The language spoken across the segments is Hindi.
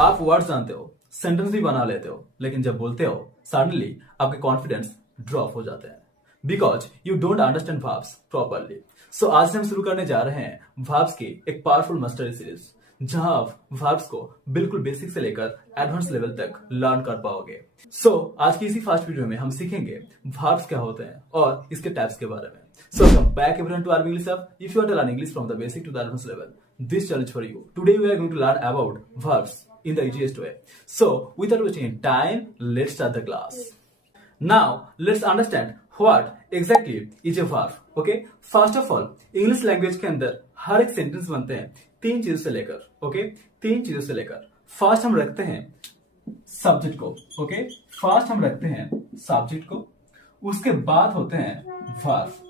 आप वर्ड्स जानते हो, सेंटेंस भी बना लेते हो, लेकिन जब बोलते हो सडनली आपके कॉन्फिडेंस ड्रॉप हो जाते हैं because you don't understand verbs properly. So आज हम शुरू करने जा रहे हैं वर्ब्स की एक पावरफुल मास्टरी सीरीज, जहां आप वर्ब्स को बिल्कुल बेसिक से लेकर एडवांस लेवल तक लर्न कर पाओगे। आज की इसी फास्ट वीडियो में हम सीखेंगे वर्ब्स क्या होते हैं और इसके टाइप्स के बारे में। So welcome back everyone to our English Hub. If you want to learn English from the basic to the advanced level, this challenge for you. Today we are going to learn about verbs in the easiest way. So without wasting time, let's start the class. Now let's understand what exactly is a verb. Okay? First of all, English language के अंदर हर एक सेंटेंस बनते हैं तीन चीजों से लेकर. Okay? तीन चीजों से लेकर. फर्स्ट हम रखते हैं सब्जेक्ट को. Okay? फर्स्ट हम रखते हैं सब्जेक्ट को. उसके बाद होते हैं verb.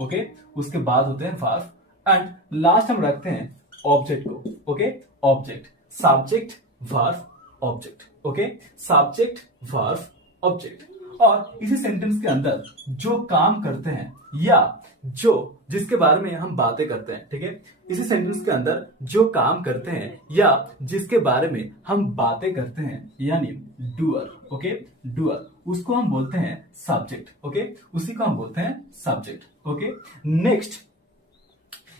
ओके उसके बाद होते हैं वर्ब एंड लास्ट हम रखते हैं ऑब्जेक्ट को. Okay object, subject verb object. Okay subject verb object. और इसी सेंटेंस के अंदर जो काम करते हैं या जो जिसके बारे में हम बातें करते हैं, ठीक है, इसी सेंटेंस के अंदर जो काम करते हैं या जिसके बारे में हम बातें करते हैं यानी डूअर. ओके डूअर, उसको हम बोलते हैं सब्जेक्ट. ओके उसी को हम बोलते हैं सब्जेक्ट. ओके नेक्स्ट,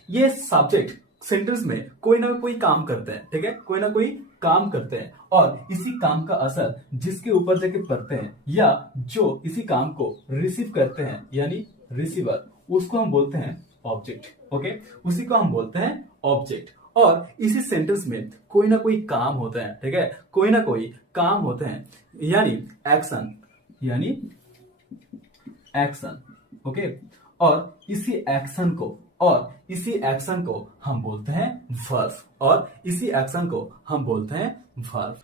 ये सब्जेक्ट सेंटेंस में कोई ना कोई काम करते हैं, ठीक है, कोई ना कोई काम करते हैं और इसी काम का असर जिसके ऊपर जाके पड़ते हैं या जो इसी काम को रिसीव करते हैं यानी रिसीवर, उसको हम बोलते हैं ऑब्जेक्ट. ओके उसी को हम बोलते हैं ऑब्जेक्ट. और इसी सेंटेंस में कोई ना कोई काम होता है, ठीक है, कोई ना कोई काम होते हैं यानी एक्शन, यानी एक्शन. ओके और इसी एक्शन को हम बोलते हैं वर्ब और इसी एक्शन को हम बोलते हैं verb.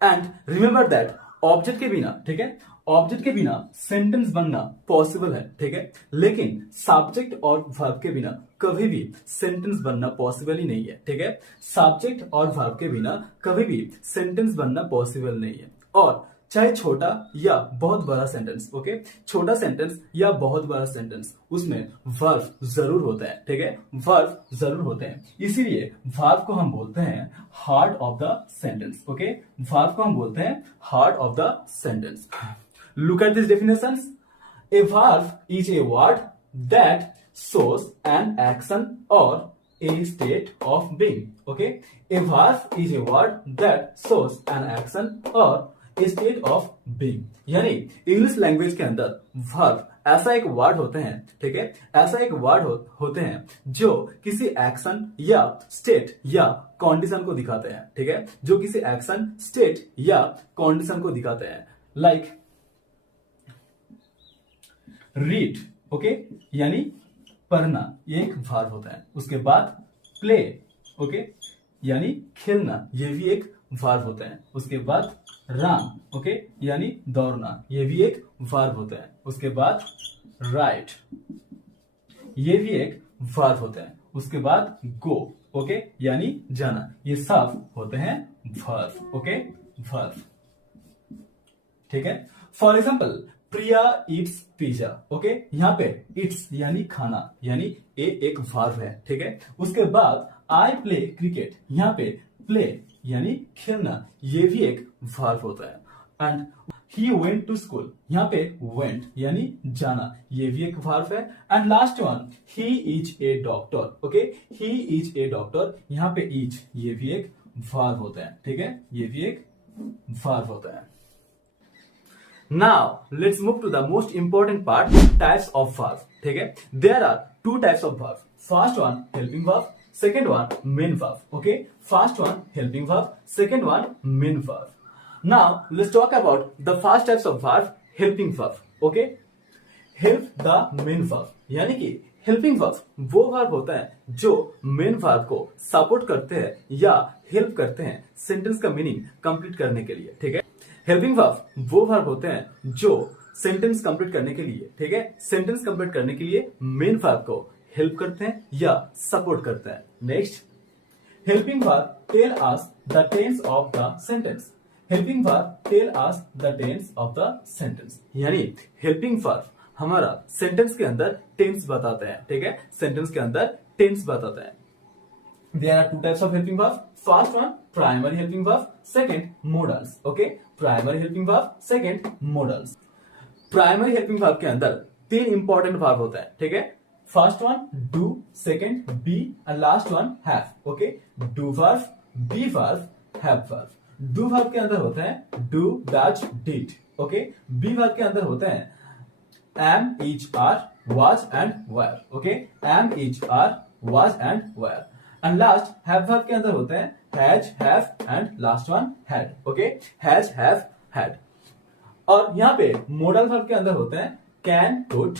And remember that object के बिना, ठीक है, ऑब्जेक्ट के बिना सेंटेंस बनना पॉसिबल है, ठीक है, लेकिन सब्जेक्ट और वर्ब के बिना कभी भी सेंटेंस बनना पॉसिबल ही नहीं है. ठीक है, सब्जेक्ट और वर्ब के बिना कभी भी सेंटेंस बनना पॉसिबल नहीं है. और चाहे छोटा या बहुत बड़ा सेंटेंस, ओके, छोटा सेंटेंस या बहुत बड़ा सेंटेंस, उसमें वर्ब जरूर होता है. ठीक है, वर्ब जरूर होते हैं. इसीलिए वर्ब को हम बोलते हैं heart of the sentence. Okay verb को हम बोलते हैं heart of the sentence. Look at these definitions. A verb is a word that shows an action or a state of being. Okay? A verb is a word that shows an action or a state of being. यानी इंग्लिश लैंग्वेज के अंदर वर्ब ऐसा एक वर्ड होते हैं, ठीक है, ऐसा एक वर्ड होते हैं जो किसी एक्शन या स्टेट या कंडीशन को दिखाते हैं. ठीक है, जो किसी एक्शन, स्टेट या कंडीशन को दिखाते हैं. लाइक रीड, ओके, यानी पढ़ना, ये एक वर्ब होता है. उसके बाद प्ले, ओके, यानी खेलना, ये भी एक वर्ब होता है. उसके बाद रन, ओके, यानी दौड़ना, ये भी एक वर्ब होता है. उसके बाद राइट, ये भी एक वर्ब होता है. उसके बाद गो, ओके, यानी जाना, ये सब होते हैं वर्ब. ओके वर्ब, ठीक है. For example Priya Yeats pizza. Okay यहाँ पे इट्स यानी खाना, यानी ए एक वर्ब है. ठीक है, उसके बाद आई प्ले क्रिकेट, यहाँ पे प्ले यानी खेलना, ये भी एक वर्ब होता है. And he went to school, यहाँ पे वेंट यानी जाना, ये भी एक वर्ब है. And last one, he is a doctor. Okay he is a doctor, यहाँ पे इज, ये भी एक वर्ब होता है. ठीक है, ये भी एक वर्ब होता है. Now let's move to the most important part, types of verb. ठीक है, there are two types of verb. First one helping verb, second one main verb. Okay, first one helping verb, second one main verb. Now let's talk about the first types of verb, helping verb. Okay, help the main verb, यानी कि हेल्पिंग वर्ब वो वर्ब होता है जो मेन वर्ब को सपोर्ट करते हैं या हेल्प करते हैं सेंटेंस का मीनिंग कंप्लीट करने के लिए. ठीक है, हेल्पिंग वर्ब वो वर्ब होते हैं जो सेंटेंस कंप्लीट करने के लिए, ठीक है, सेंटेंस कंप्लीट करने के लिए मेन वर्ब को हेल्प करते हैं या सपोर्ट करते हैं. Next, helping verb tell us the tense of the sentence. Helping verb tell us the tense of the sentence, यानी हेल्पिंग वर्ब हमारा सेंटेंस के अंदर टेंस बताते हैं. ठीक है, सेंटेंस के अंदर टेंस बताते हैं. There are two types of helping verb. First one, primary helping verb. Second, modals. Okay, primary helping verb. Second, modals. Primary helping verb के अंदर तीन इंपॉर्टेंट वर्ब होता है, ठीक है. First one do, second be and last one have. Okay, do verb, be verb, have verb. Do verb के अंदर होते हैं do, does, did. Okay, be verb के अंदर होते हैं am, is, are, was and were. Okay, am, is, are, was and were. And last have verb के अंदर होते हैं has, have and last one had. Okay, has, have, had. और यहाँ पे मोडल वर्ब के अंदर होते हैं can, could,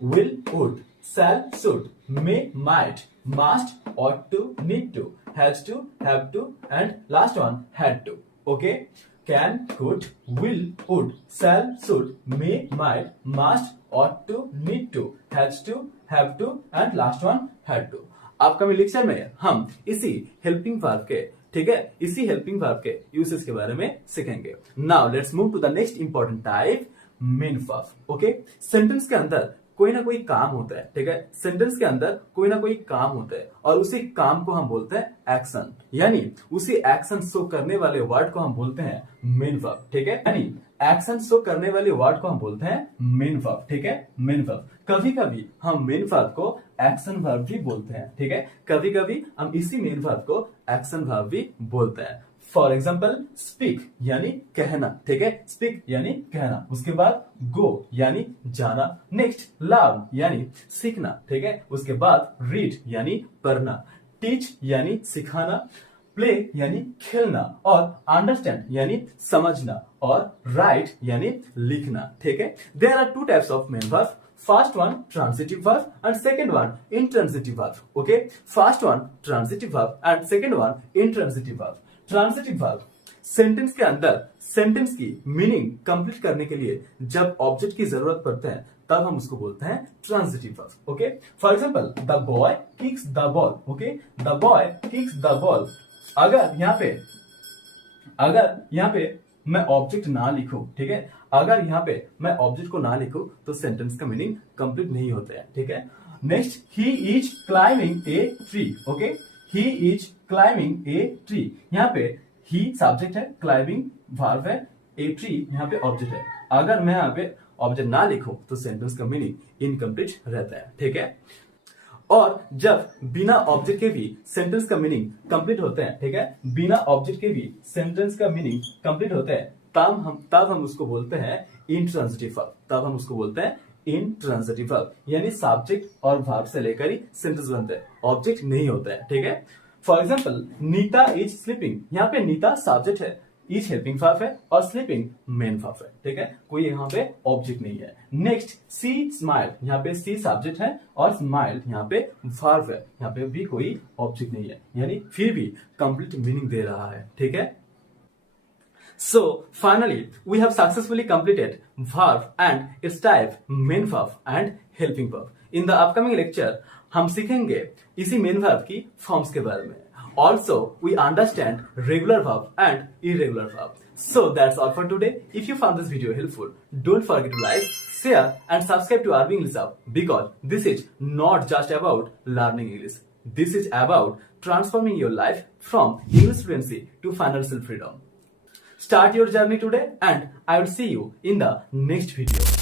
will, would, shall, should, may, might, must, ought to, need to, has to, have to and last one had to. Okay, can, could, will, would, shall, should, may, might, must, ought to, need to, has to, have to and last one had to. Upcoming lecture में हम इसी हेल्पिंग वर्ब के, ठीक है, इसी हेल्पिंग वर्ब के यूसेज के बारे में सीखेंगे. Now let's move to the next important type, main verb. Okay, sentence के अंदर कोई ना कोई काम होता है, ठीक है. सेंटेंस के अंदर कोई ना कोई काम होता है और उसी काम को हम बोलते हैं एक्शन, यानी उसी एक्शन शो करने वाले वर्ड को हम बोलते हैं मेन वर्ब, ठीक है. यानी एक्शन शो करने वाले वर्ड को हम बोलते हैं मेन वर्ब, ठीक है, मेन वर्ब. कभी कभी हम मेन वर्ब को एक्शन वर्ब भी बोलते हैं, ठीक है. कभी कभी हम इसी मेन वर्ब को एक्शन वर्ब भी बोलते हैं. फॉर एग्जाम्पल स्पीक यानी कहना, ठीक है, स्पीक यानी कहना. उसके बाद गो यानी जाना. नेक्स्ट लर्न यानी सीखना, ठीक है. उसके बाद रीड यानी पढ़ना. टीच यानी सिखाना. प्ले यानी खेलना और अंडरस्टैंड यानी समझना और राइट यानी लिखना, ठीक है. There are two types of main verb. First one transitive verb and second one intransitive verb. Okay, first one transitive verb and second one intransitive verb. Transitive verb sentence के अंदर सेंटेंस की मीनिंग कंप्लीट करने के लिए जब ऑब्जेक्ट की जरूरत पड़ता है तब हम उसको बोलते हैं transitive verb. Okay, for example the boy kicks the ball. Okay, the boy kicks the ball. अगर यहाँ पे मैं ऑब्जेक्ट ना लिखूं, ठीक है, अगर यहाँ पे मैं ऑब्जेक्ट को ना लिखूं तो सेंटेंस का मीनिंग कंप्लीट नहीं होता है, ठीक है. Next he is climbing a tree. Okay, he is climbing a tree. यहाँ पे ही सब्जेक्ट है, क्लाइंबिंग वर्ब है, ए ट्री यहाँ पे ऑब्जेक्ट है. अगर मैं यहाँ पे ऑब्जेक्ट ना लिखूं तो सेंटेंस का मीनिंग इनकम्प्लीट रहता है, ठीक है. और जब बिना ऑब्जेक्ट के भी सेंटेंस का मीनिंग कंप्लीट होते हैं, ठीक है, बिना ऑब्जेक्ट के भी सेंटेंस का मीनिंग कंप्लीट होते हैं तब हम उसको बोलते हैं इंट्रांजिटिव वर्ब. तब हम उसको बोलते हैं इंट्रांजिटिव वर्ब, यानी सब्जेक्ट और वर्ब से लेकर ही सेंटेंस बनते हैं, ऑब्जेक्ट नहीं होता है, ठीक है. For example Neeta is sleeping. यहाँ पे नीता सब्जेक्ट है, इज हेल्पिंग वर्ब है और स्लीपिंग मेन वर्ब है, ठीक है, कोई यहाँ पे ऑब्जेक्ट नहीं है. नेक्स्ट सी स्माइल. यहाँ पे सी सब्जेक्ट है और स्माइल यहाँ पे वर्ब है, यहाँ पे भी कोई ऑब्जेक्ट नहीं है, यानी फिर भी कंप्लीट मीनिंग दे रहा है, ठीक है. So finally we have successfully completed verb and its type, main verb and helping verb. In the upcoming lecture हम सीखेंगे इसी main verb की forms के बारे में. Also we understand regular verb and irregular verb. So that's all for today. If you found this video helpful, don't forget to like, share and subscribe to Arvin English Hub, because this is not just about learning English. This is about transforming your life from English fluency to financial freedom. Start your journey today and I will see you in the next video.